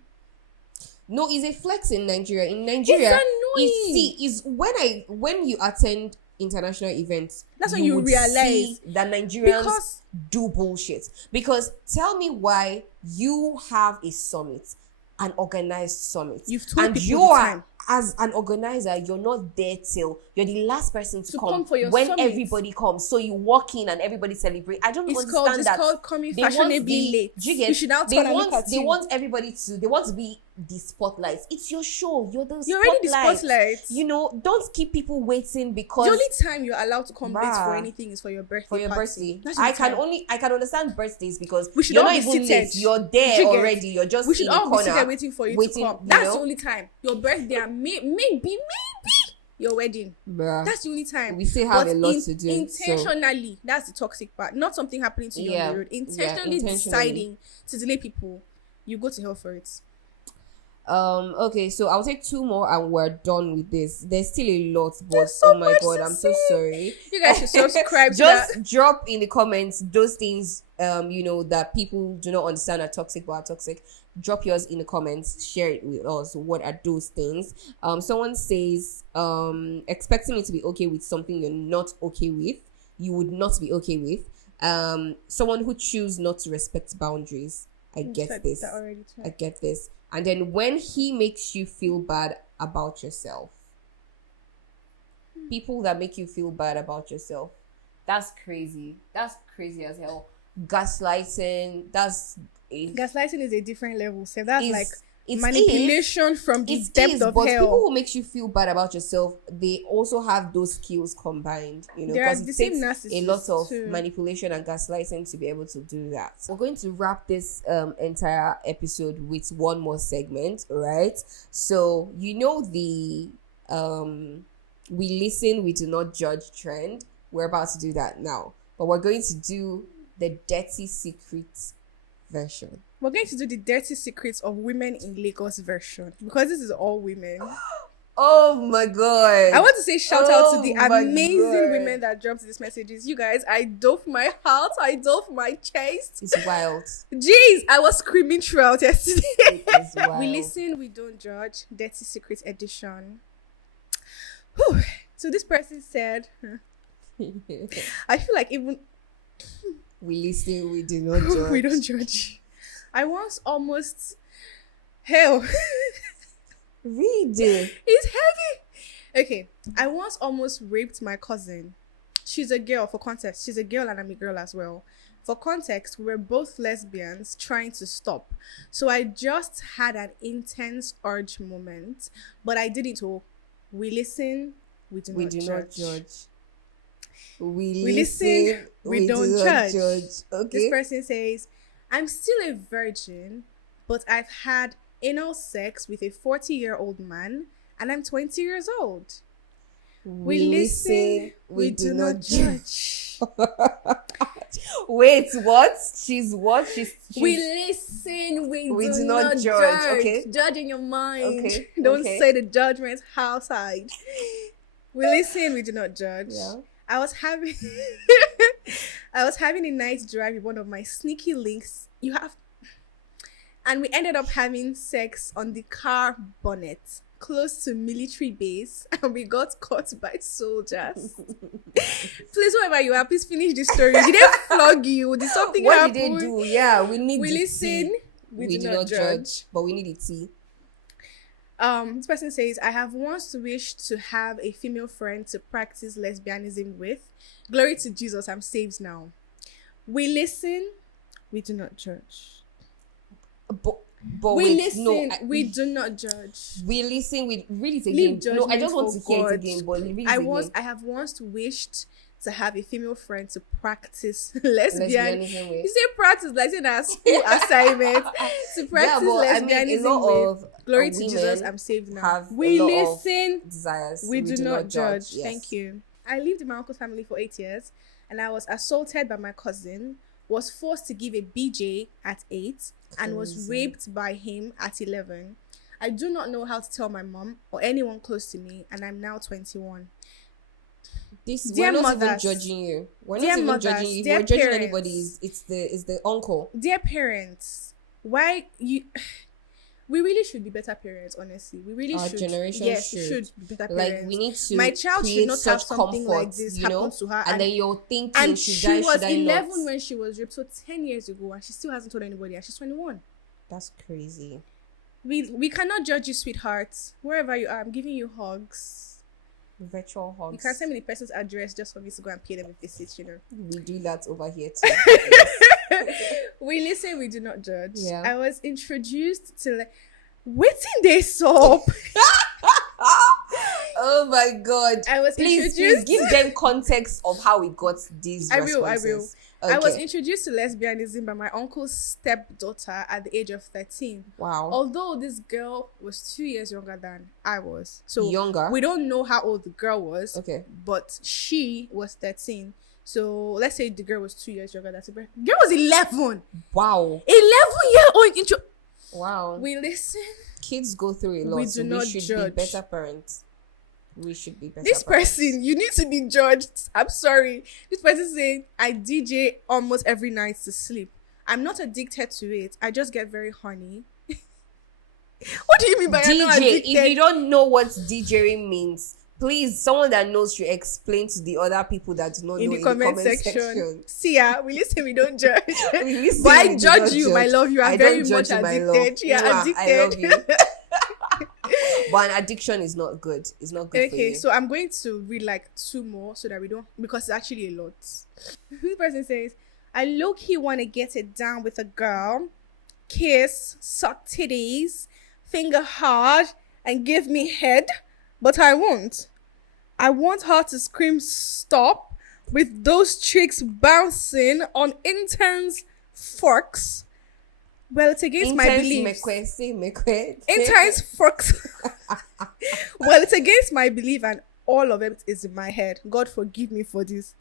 No, it's a flex in Nigeria. In Nigeria, it's annoying. When you attend international events, that's when you realize that Nigerians do bullshit. Because tell me why you have a summit, an organized summit, you've told and people you the are time. As an organizer, you're not there till you're the last person to come for your when summit. Everybody comes. So you walk in and everybody celebrate. I don't understand that. It's called coming fashionably late. You should now turn and look at they you. want everybody they want to be the spotlight. It's your show. You're already the spotlight. You know, don't keep people waiting because the only time you're allowed to come late for anything is for your birthday. For your party. birthday. I can understand birthdays because we should you're all not be even seated. late. You're there already. You're just we should in all the corner, be seated waiting for you to come. you That's know? the only time. Your birthday and maybe your wedding. Bruh. That's the only time. We still have a lot to do. Intentionally, that's the toxic part. Not something happening to you on the road. Intentionally deciding to delay people. You go to hell for it. Okay, so I'll take two more and we're done with this. There's still a lot, but so oh my much god, to I'm say. so sorry. You guys should subscribe. Just drop in the comments those things that people do not understand are toxic but are toxic. Drop yours in the comments, share it with us. What are those things? Someone says expecting me to be okay with something you're not okay with, you would not be okay with. Someone who choose not to respect boundaries. I get this. I get this. And then when he makes you feel bad about yourself. People that make you feel bad about yourself. That's crazy. That's crazy as hell. Gaslighting. Gaslighting is a different level. So that's manipulation from the depth of but hell. People who makes you feel bad about yourself, they also have those skills combined, because it takes a lot of manipulation and gaslighting to be able to do that. We're going to wrap this entire episode with one more segment, right? So the we listen, we do not judge trend. We're about to do that now, but we're going to do the dirty secret version. We're going to do the dirty secrets of women in Lagos version because this is all women. Oh my god. I want to say shout out to the my amazing God. women that dropped these messages. You guys, I dove my heart, I dove my chest. It's wild. Jeez, I was screaming throughout yesterday. It is wild. We listen, we don't judge. Dirty Secret Edition. Whew. So this person said, I feel like even We listen, we do not judge. we don't judge. I once almost hell. Read it. It's heavy. Okay, I once almost raped my cousin. She's a girl, for context. She's a girl and I'm a girl as well. For context, we're both lesbians trying to stop. So I just had an intense urge moment, but I didn't. Oh, we listen, we do not judge. We listen, we don't do not judge. Okay. This person says, I'm still a virgin, but I've had anal sex with a 40-year-old man and I'm 20 years old. We listen, we do not judge. Wait, what? She's what? She's We listen, we do do not not judge. judge. Okay. Judge in your mind. Okay, Don't okay. say the judgment outside. We listen, we do not judge. Yeah. I was having a night drive with one of my sneaky links. And we ended up having sex on the car bonnet close to military base, and we got caught by soldiers. Please, whoever you are, please finish the story. Did they flog you? Did something What happen? did they do? Yeah, we need We the listen, tea. we do not judge. but we need the tea. This person says, I have once wished to have a female friend to practice lesbianism with. Glory to Jesus, I'm saved now. We listen, we do not judge. But We wait, listen, no, we do not judge. we listen. We read it Leave again. No, I judgment just want to for hear it God. again. But read it again. I have once wished to have a female friend to practice lesbianism. Lesbianism with. You say practice like in a school assignment to practice but lesbianism a lot with. of Glory to women Jesus, I'm saved now. have We a lot of listen, desires. we do not judge. Yes. Thank you. I lived in my uncle's family for 8 years, and I was assaulted by my cousin, was forced to give a BJ at 8, and was Crazy. raped by him at 11. I do not know how to tell my mom or anyone close to me, and I'm now 21. Dear We're not mothers, even judging you. We're dear not even mothers, judging you. If dear we're judging parents. anybody, it's the uncle. Dear parents, why you... We really should be better parents, honestly. We really Our should. generation yes, should. be better Like parents. we need to. My child should create not such have something like comfort, this you happen know? to her. And then you're thinking, And should she I, was should I 11 not? when she was raped, so 10 years ago, and she still hasn't told anybody, and she's 21. That's crazy. We cannot judge you, sweetheart. Wherever you are, I'm giving you hugs. Virtual hugs. You can send me the person's address just for me to go and pay them a visit, you know. We do that over here too. We listen, we do not judge. Yeah. I was introduced to waiting they soap. Oh my god. I was Please introduced. give them context of how we got these I will. responses. I was Okay. introduced to lesbianism by my uncle's stepdaughter at the age of 13. Wow. Although this girl was 2 years younger than I was. So Younger? we don't know how old the girl was. Okay. But she was 13. So let's say the girl was 2 years younger than the girl was 11. Wow. 11-year-old intro. Wow. We listen. Kids go through a lot. We so do not should judge. be better parents. We should be better This parents. person, you need to be judged. I'm sorry. This person saying, I DJ almost every night to sleep. I'm not addicted to it. I just get very horny. What do you mean by I'm not DJ, addicted? if you don't know what DJing means, please, someone that knows should explain to the other people that do not in know the comment section. See ya, we listen, we don't judge. We listen, But I we do judge not you, my judge. love. You are I very don't much judge you, my love. addicted. You are Mwah, addicted. I love you. But an addiction is not good. It's not good for Okay, you. so I'm going to read like 2 more so that we don't, because it's actually a lot. This person says, I low-key want to get it down with a girl, kiss, suck titties, finger hard, and give me head, but I won't. I want her to scream stop with those chicks bouncing on interns' forks. Well, it's against my beliefs. Interns' forks. Well, it's against my belief, and all of it is in my head. God forgive me for this.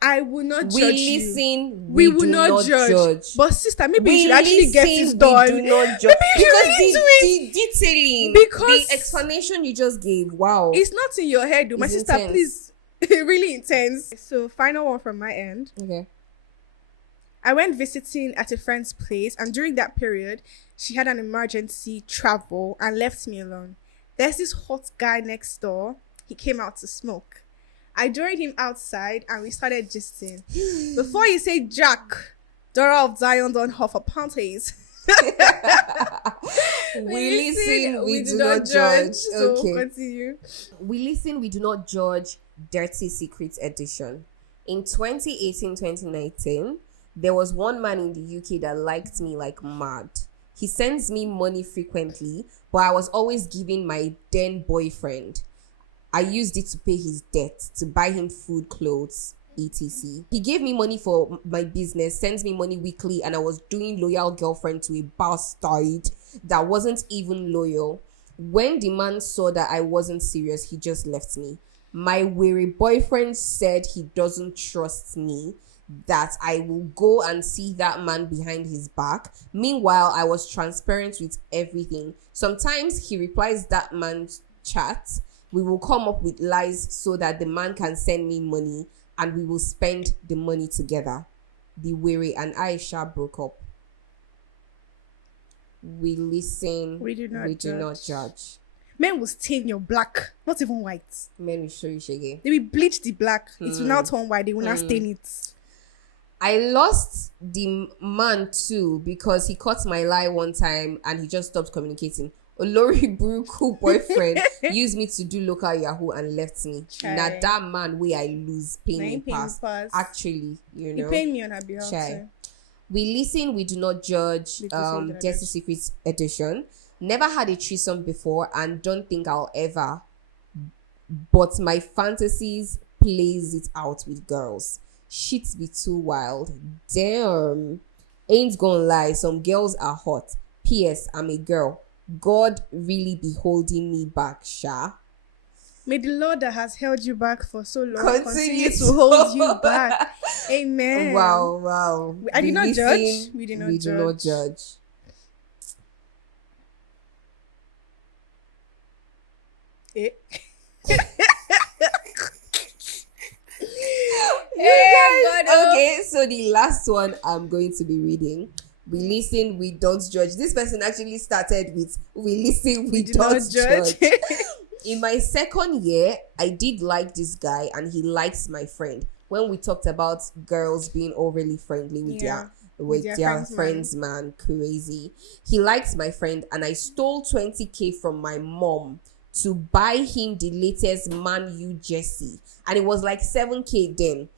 I will not We judge you. listen. We We will do not judge. But sister, maybe you should actually get this done. We do not judge. Maybe you should Because really do it. the detailing, Because the explanation you just gave, wow. It's not in your head, though. My It's sister, intense. please. Really intense. So, final one from my end. Okay. I went visiting at a friend's place, and during that period, she had an emergency travel and left me alone. There's this hot guy next door. He came out to smoke. I joined him outside and we started gisting. Before you say Jack, Dora of Zion don't huff her panties. We listen, we do not judge. So Okay. continue. We listen, we do not judge. Dirty Secrets Edition. In 2018-2019, there was one man in the UK that liked me like mad. He sends me money frequently, but I was always giving my then boyfriend. I used it to pay his debt, to buy him food, clothes, etc. He gave me money for my business, sends me money weekly, and I was doing loyal girlfriend to a bastard that wasn't even loyal. When the man saw that I wasn't serious, he just left me. My weary boyfriend said he doesn't trust me, that I will go and see that man behind his back. Meanwhile, I was transparent with everything. Sometimes he replies that man's chat. We will come up with lies so that the man can send me money and we will spend the money together. The weary and Aisha broke up. We listen. We do not judge. judge. Men will stain your black, not even white. Men will show you shege. They will bleach the black. It will now turn white. They will not stain it. I lost the man too because he caught my lie one time and he just stopped communicating. Olori Buruku boyfriend used me to do local Yahoo and left me. Chai. Now that man where I lose pay Na me him pay me pass. pass. Actually, you He know. paid me on her behalf. Chai. Too. We listen, we do not judge. We do say we do not Dirty judge. Secrets Edition. Never had a threesome before and don't think I'll ever. But my fantasies plays it out with girls. Shit be too wild. Damn. Ain't gonna lie, some girls are hot. P.S. I'm a girl. God really be holding me back, Sha. May the Lord that has held you back for so long Continue continue to to hold you back. Amen. Wow. I did not We judge. listen, We did not we do not judge. Eh. Okay, so the last one I'm going to be reading. We listen, we don't judge. This person actually started with we listen, we do don't not judge. In my second year, I did like this guy and he likes my friend. When we talked about girls being overly friendly with With their their friends, man, crazy. He likes my friend and I stole 20k from my mom to buy him the latest Man U jersey. And it was like 7k then,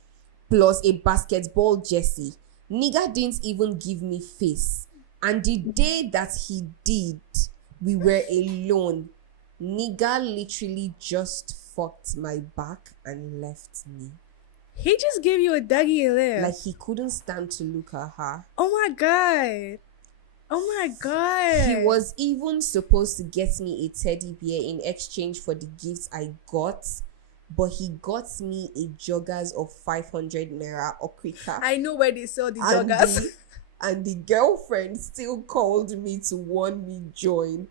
plus a basketball jersey. Nigga didn't even give me face. And the day that he did, we were alone. Nigga literally just fucked my back and left me. He just gave you a doggy there. Like he couldn't stand to look at her. Oh my god. Oh my god. He was even supposed to get me a teddy bear in exchange for the gifts I got. But he got me a joggers of 500 naira or quicker. I know where they sell the joggers. And the girlfriend still called me to warn me join.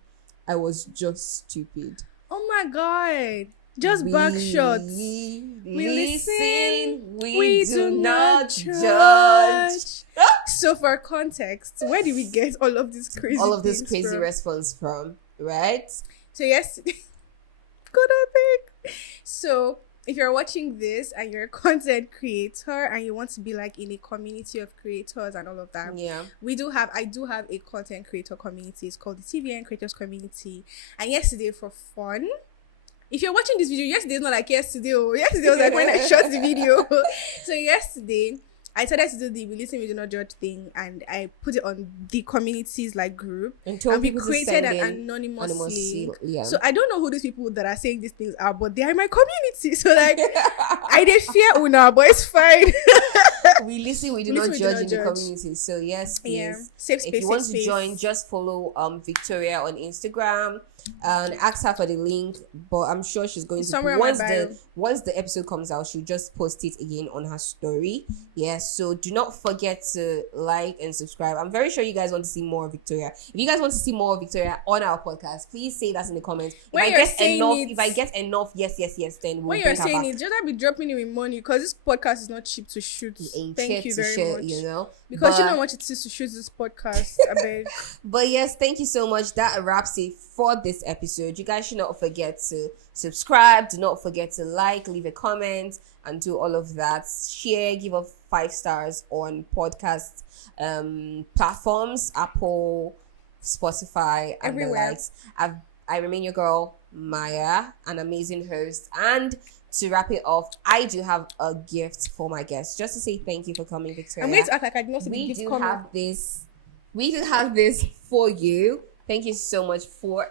I was just stupid. Oh my god. Just back shots. We listen, we do not judge. So for context, where did we get all of this crazy things from? Response from, right? So yes, good epic. So if you're watching this and you're a content creator and you want to be like in a community of creators and all of that, Yeah. I do have a content creator community. It's called the TVN Creators Community. And yesterday, for fun, if you're watching this video, yesterday is not like yesterday. Yesterday was like when I shot the video. So yesterday, I started to do the We Listen, We Do Not Judge thing, and I put it on the communities like group, And we created an anonymously. Yeah. So I don't know who these people that are saying these things are, but they are in my community. So like, I did fear Una, but it's fine. we listen, we do We not listen, we do judge not in the judge. community. So yes, please. Yeah, safe space. If you want safe to space. join, just follow Victoria on Instagram. and ask her for the link. But I'm sure she's going It's to somewhere on my bio. once the episode comes out, she'll just post it again on her story. Yes, so do not forget to like and subscribe. I'm very sure you guys want to see more of Victoria. If you guys want to see more of Victoria on our podcast, please say that in the comments. When If you're I get saying enough, it- if I get enough, yes, then we'll When bring you're her saying back. it, just be dropping it with money because this podcast is not cheap to shoot. It ain't Thank cheap you to very share, much. you know. Because you But- know how much it is to shoot this podcast. I beg. But yes, thank you so much. That wraps it for this episode. You guys should not forget to subscribe. Do not forget to like, leave a comment, and do all of that. Share, give us 5 stars on podcast platforms, Apple, Spotify, and Everywhere. the likes. I remain your girl, Maya, an amazing host. And to wrap it off, I do have a gift for my guests. Just to say thank you for coming, Victoria. I'm going to act like I did not see the we gift do coming. have this. We do have this for you. Thank you so much for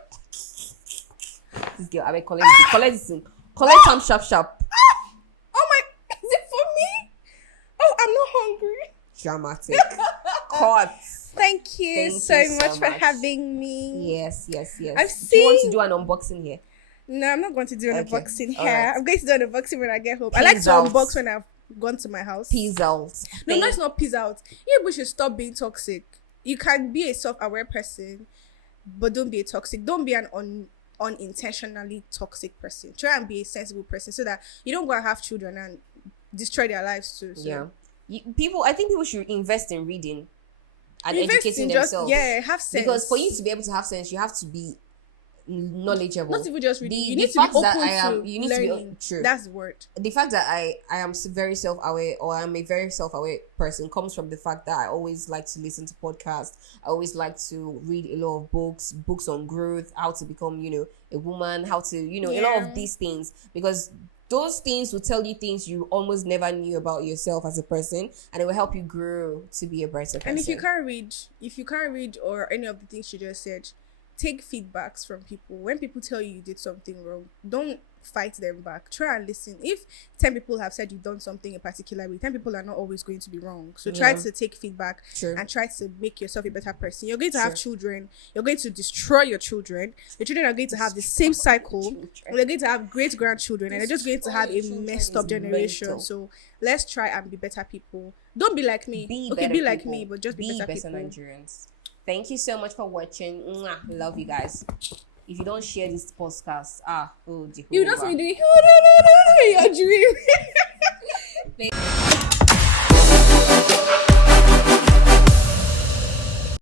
this girl. I mean, collect some sharp. Oh my, is it for me? Oh, I'm not hungry. Dramatic. Cut. Thank you Thank so you so much for much. having me. Yes. I've Do you want to seen- do an unboxing here? No, I'm not going to do an Okay. unboxing All here. right. I'm going to do an unboxing when I get home. I like Peace to out. unbox when I've gone to my house. Peace out. No, that's not peace out. You people should stop being toxic. You can be a self-aware person, but don't be a toxic. Don't be an unintentionally toxic person. Try and be a sensible person so that you don't go and have children and destroy their lives too. So Yeah. I think people should invest in reading and invest educating in themselves. have sense. Because for you to be able to have sense, you have to be knowledgeable. not even just reading, The- you the need to be fact that open I am- to you need to be learning. true. That's the word. The fact that I am very self-aware, or I'm a very self-aware person, comes from the fact that I always like to listen to podcasts. I always like to read a lot of books on growth, how to become, a woman, how to, a lot Yeah. of these things, because those things will tell you things you almost never knew about yourself as a person, and it will help you grow to be a better person. And if you can't read or any of the things you just said, take feedbacks from people. When people tell you did something wrong, don't fight them back. Try and listen. If 10 people have said you've done something a particular way, 10 people are not always going to be wrong. So try Yeah. to take feedback True. and try to make yourself a better person. You're going to have Sure. children. You're going to destroy your children. Your children are going to have the same cycle. Children. They're going to have great grandchildren, and they're just going to have a Destroy your messed up children is generation. mental. So let's try and be better people. Don't be like me. Be Okay, better be like people. me, but just be better people. Nigerians. Thank you so much for watching. Mwah. Love you guys. If you don't share this podcast, You Jehovah. just be doing, oh, no, your dream.